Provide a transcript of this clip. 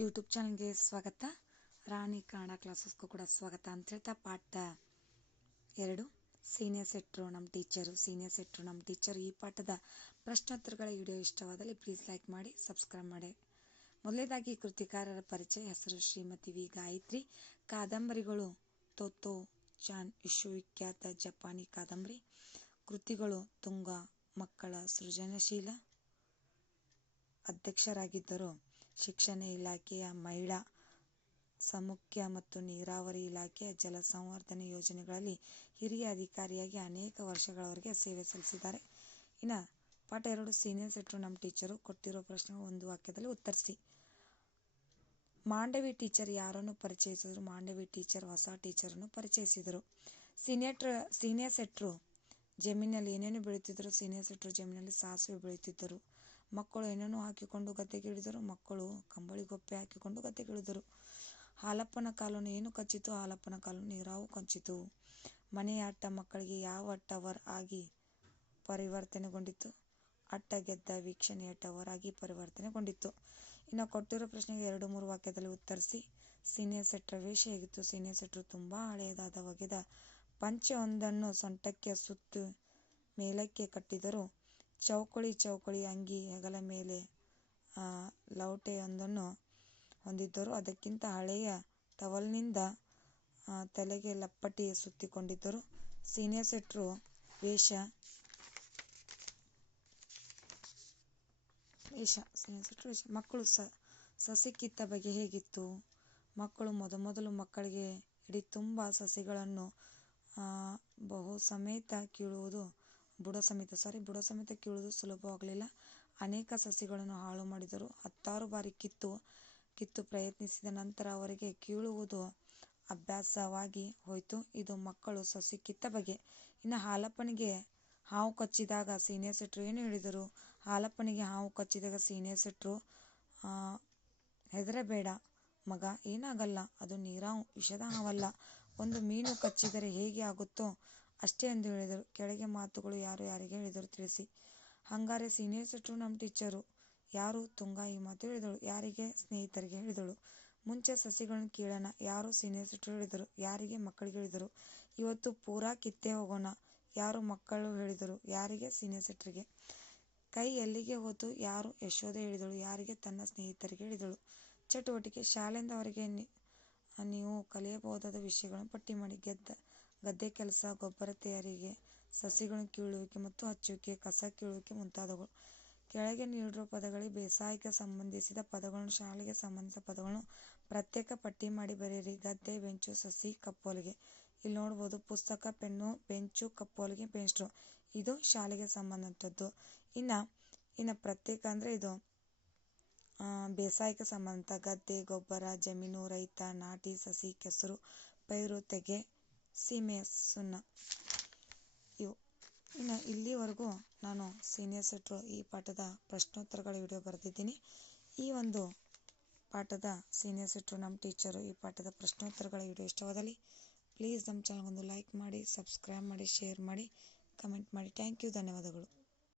YouTube ಚಾನಲ್ಗೆ ಸ್ವಾಗತ. ರಾಣಿ ಕನ್ನಡ ಕ್ಲಾಸಸ್ಗೂ ಕೂಡ ಸ್ವಾಗತ ಅಂತ ಹೇಳ್ತಾ ಪಾಠ ಎರಡು. ಸೀನಿಯರ್ ಸೆಟ್ರು, ನಮ್ಮ ಟೀಚರು. ಸೀನಿಯರ್ ಸೆಟ್ರು, ನಮ್ಮ ಟೀಚರು. ಈ ಪಾಠದ ಪ್ರಶ್ನೋತ್ತರಗಳ ವಿಡಿಯೋ ಇಷ್ಟವಾದಲ್ಲಿ ಪ್ಲೀಸ್ ಲೈಕ್ ಮಾಡಿ ಸಬ್ಸ್ಕ್ರೈಬ್ ಮಾಡಿ. ಮೊದಲನೇದಾಗಿ ಕೃತಿಕಾರರ ಪರಿಚಯ. ಹೆಸರು ಶ್ರೀಮತಿ ವಿ. ಗಾಯತ್ರಿ. ಕಾದಂಬರಿಗಳು ತೋತೋ ಚಾನ್ ವಿಶ್ವವಿಖ್ಯಾತ ಜಪಾನಿ ಕಾದಂಬರಿ. ಕೃತಿಗಳು ತುಂಗ ಮಕ್ಕಳ ಸೃಜನಶೀಲ. ಅಧ್ಯಕ್ಷರಾಗಿದ್ದರು ಶಿಕ್ಷಣ ಇಲಾಖೆಯ ಮಹಿಳಾ ಸಮುಖ್ಯ ಮತ್ತು ನೀರಾವರಿ ಇಲಾಖೆಯ ಜಲ ಸಂವರ್ಧನೆ ಯೋಜನೆಗಳಲ್ಲಿ ಹಿರಿಯ ಅಧಿಕಾರಿಯಾಗಿ ಅನೇಕ ವರ್ಷಗಳವರೆಗೆ ಸೇವೆ ಸಲ್ಲಿಸಿದ್ದಾರೆ. ಇನ್ನು ಪಾಠ ಎರಡು ಸೀನಿಯರ್ ಸೆಟ್ರು ನಮ್ಮ ಟೀಚರು ಕೊಟ್ಟಿರೋ ಪ್ರಶ್ನೆ ಒಂದು ವಾಕ್ಯದಲ್ಲಿ ಉತ್ತರಿಸಿ. ಮಾಂಡವಿ ಟೀಚರ್ ಯಾರನ್ನು ಪರಿಚಯಿಸಿದರು? ಮಾಂಡವಿ ಟೀಚರ್ ಹೊಸ ಟೀಚರನ್ನು ಪರಿಚಯಿಸಿದರು. ಸೀನಿಯರ್ ಸೆಟ್ರು ಜಮೀನಲ್ಲಿ ಏನೇನು ಬೆಳೀತಿದ್ರು ಸೀನಿಯರ್ ಸೆಟ್ರು ಜಮೀನಲ್ಲಿ ಸಾಸಿವೆ ಬೆಳೀತಿದ್ದರು ಮಕ್ಕಳು ಏನೇನೋ ಹಾಕಿಕೊಂಡು ಗದ್ದೆಗಿಳಿದರು ಮಕ್ಕಳು ಕಂಬಳಿ ಗೊಪ್ಪೆ ಹಾಕಿಕೊಂಡು ಗದ್ದೆಗಿಳಿದರು ಹಾಲಪ್ಪನ ಕಾಲನ್ನು ಏನು ಕಚ್ಚಿತು? ಹಾಲಪ್ಪನ ಕಾಲನ್ನು ನೀರಾವು ಕಚ್ಚಿತು ಮನೆಯ ಅಟ್ಟ ಮಕ್ಕಳಿಗೆ ಯಾವ ಟವರ್ ಆಗಿ ಪರಿವರ್ತನೆಗೊಂಡಿತು ಅಟ್ಟ ಗೆದ್ದ ವೀಕ್ಷಣೆಯ ಟವರ್ ಆಗಿ ಪರಿವರ್ತನೆಗೊಂಡಿತ್ತು. ಇನ್ನು ಕೊಟ್ಟಿರೋ ಪ್ರಶ್ನೆಗೆ ಎರಡು ಮೂರು ವಾಕ್ಯದಲ್ಲಿ ಉತ್ತರಿಸಿ. ಸೀನಿಯರ್ ಸೆಟ್ರ ವೇಷ ಹೇಗಿತ್ತು? ಸೀನಿಯರ್ ಸೆಟ್ರು ತುಂಬ ಹಳೆಯದಾದ ಒಗೆದ. ಪಂಚೆ ಒಂದನ್ನು ಸೊಂಟಕ್ಕೆ ಸುತ್ತು ಮೇಲಕ್ಕೆ ಕಟ್ಟಿದರು. ಚೌಕಳಿ ಚೌಕಳಿ ಅಂಗಿ ಹೆಗಲ ಮೇಲೆ ಲೌಟೆಯೊಂದನ್ನು ಹೊಂದಿದ್ದರು. ಅದಕ್ಕಿಂತ ಹಳೆಯ ಟವಲ್ನಿಂದ ತಲೆಗೆ ಲಪ್ಪಟಿ ಸುತ್ತಿಕೊಂಡಿದ್ದರು. ಸೀನಿಯರ್ ಸೆಟ್ರು ವೇಷ ವೇಷ ಮಕ್ಕಳು ಸ, ಸಸಿ ಕಿತ್ತ ಬಗೆ ಹೇಗಿತ್ತು? ಮಕ್ಕಳು ಮೊದಮೊದಲು ಮಕ್ಕಳಿಗೆ ಇಡೀ ತುಂಬ ಸಸಿಗಳನ್ನು ಬಹು ಸಮೇತ ಕೀಳುವುದು ಬುಡ ಸಮೇತ, ಸಾರಿ, ಬುಡ ಸಮೇತ ಕೀಳುವುದು ಸುಲಭವಾಗಲಿಲ್ಲ ಅನೇಕ ಸಸಿಗಳನ್ನು ಹಾಳು ಮಾಡಿದರು ಹತ್ತಾರು ಬಾರಿ ಕಿತ್ತು ಕಿತ್ತು ಪ್ರಯತ್ನಿಸಿದ ನಂತರ ಅವರಿಗೆ ಕೀಳುವುದು ಅಭ್ಯಾಸವಾಗಿ ಹೋಯಿತು. ಇದು ಮಕ್ಕಳು ಸಸಿ ಕಿತ್ತ ಬಗೆ ಇನ್ನು ಹಾಲಪ್ಪನಿಗೆ ಹಾವು ಕಚ್ಚಿದಾಗ ಸೀನಿಯರ್ ಸೆಟ್ರು ಏನು ಹೇಳಿದರು? ಹಾಲಪ್ಪನಿಗೆ ಹಾವು ಕಚ್ಚಿದಾಗ ಸೀನಿಯರ್ ಸೆಟ್ರು ಹೆದರಬೇಡ ಮಗ, ಏನಾಗಲ್ಲ, ಅದು ನೀರಾವು, ವಿಷದ ಹಾವಲ್ಲ. ಒಂದು ಮೀನು ಕಚ್ಚಿದರೆ ಹೇಗೆ ಆಗುತ್ತೋ ಅಷ್ಟೇ ಎಂದು ಹೇಳಿದರು. ಕೆಳಗೆ ಮಾತುಗಳು ಯಾರು ಯಾರಿಗೆ ಹೇಳಿದರು ತಿಳಿಸಿ. ಹಂಗಾರೆ ಸೀನಿಯರ್ ಸೆಟ್ರು ನಮ್ಮ ಟೀಚರು. ಯಾರು? ತುಂಗ ಈ ಮಾತು ಹೇಳಿದಳು. ಯಾರಿಗೆ? ಸ್ನೇಹಿತರಿಗೆ ಹೇಳಿದಳು. ಮುಂಚೆ ಸಸಿಗಳನ್ನು ಕೀಳೋಣ. ಯಾರು ಸೀನಿಯರ್ ಸೆಟ್ರು ಹೇಳಿದರು? ಯಾರಿಗೆ ಮಕ್ಕಳಿಗೆ ಹೇಳಿದರು? ಇವತ್ತು ಪೂರಾ ಕಿತ್ತೇ ಹೋಗೋಣ. ಯಾರು ಮಕ್ಕಳು ಹೇಳಿದರು? ಯಾರಿಗೆ? ಸೀನಿಯರ್ ಸೆಟ್ರಿಗೆ. ಕೈ ಎಲ್ಲಿಗೆ ಹೋತು? ಯಾರು? ಯಶೋದೆ ಹೇಳಿದಳು. ಯಾರಿಗೆ? ತನ್ನ ಸ್ನೇಹಿತರಿಗೆ ಹೇಳಿದಳು. ಚಟುವಟಿಕೆ. ಶಾಲೆಯಿಂದ ಹೊರಗೆ ನೀವು ಕಲಿಯಬಹುದಾದ ವಿಷಯಗಳನ್ನು ಪಟ್ಟಿ ಮಾಡಿ. ಗೆದ್ದ ಗದ್ದೆ ಕೆಲಸ, ಗೊಬ್ಬರ ತಯಾರಿಗೆ, ಸಸಿಗಳನ್ನು ಕೀಳುವಿಕೆ ಮತ್ತು ಹಚ್ಚುವಿಕೆ, ಕಸ ಕೀಳುವಿಕೆ ಮುಂತಾದವುಗಳು. ಕೆಳಗೆ ನೀಡಿರುವ ಪದಗಳಿಗೆ ಬೇಸಾಯಕ್ಕೆ ಸಂಬಂಧಿಸಿದ ಪದಗಳನ್ನು, ಶಾಲೆಗೆ ಸಂಬಂಧಿಸಿದ ಪದಗಳನ್ನು ಪ್ರತ್ಯೇಕ ಪಟ್ಟಿ ಮಾಡಿ ಬರೆಯಿರಿ. ಗದ್ದೆ, ಬೆಂಚು, ಸಸಿ ಕಪ್ಪೋಲಿಗೆ ಇಲ್ಲಿ ನೋಡ್ಬೋದು, ಪುಸ್ತಕ, ಪೆನ್ನು, ಬೆಂಚು ಕಪ್ಪೋಲಿಗೆ ಪೆನ್ಸ್ಟ್ರು ಇದು ಶಾಲೆಗೆ ಸಂಬಂಧದ್ದು ಇನ್ನು ಇನ್ನು ಪ್ರತ್ಯೇಕ ಅಂದರೆ ಇದು ಬೇಸಾಯಕ್ಕೆ ಸಂಬಂಧ. ಗದ್ದೆ, ಗೊಬ್ಬರ, ಜಮೀನು, ರೈತ, ನಾಟಿ, ಸಸಿ, ಕೆಸರು, ಪೈರು, ತೆಗೆ. ಸೀಮೆ ಸುಣ್ಣ ಇವು. ಇನ್ನು ಇಲ್ಲಿವರೆಗೂ ನಾನು ಸೀನಿಯರ್ ಸೆಟ್ರು ಈ ಪಾಠದ ಪ್ರಶ್ನೋತ್ತರಗಳ ವಿಡಿಯೋ ಬರೆದಿದ್ದೀನಿ. ಈ ಒಂದು ಪಾಠದ ಸೀನಿಯರ್ ಸೆಟ್ರು ನಮ್ಮ ಟೀಚರು ಈ ಪಾಠದ ಪ್ರಶ್ನೋತ್ತರಗಳ ವಿಡಿಯೋ ಇಷ್ಟವಾದಲ್ಲಿ ಪ್ಲೀಸ್ ನಮ್ಮ ಚಾನಲ್ಗೊಂದು ಲೈಕ್ ಮಾಡಿ, ಸಬ್ಸ್ಕ್ರೈಬ್ ಮಾಡಿ, ಶೇರ್ ಮಾಡಿ, ಕಮೆಂಟ್ ಮಾಡಿ. ಥ್ಯಾಂಕ್ ಯು, ಧನ್ಯವಾದಗಳು.